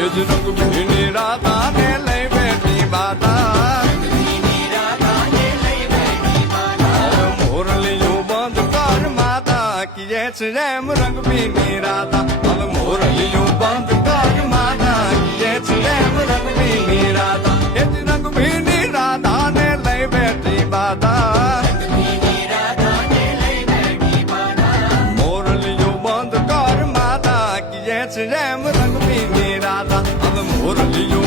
એ જ રંગ ભીની રાતા ને લઈ બેઠી માતા મોરલીયું બંધ કર માતા કીએ છે એમ રંગ ભીની રાતા હવે મોરલીયું મોરલીયું બંધ કર માતા કીએ છે એમ રંગ ભીની રાતા હવે મોરલીયું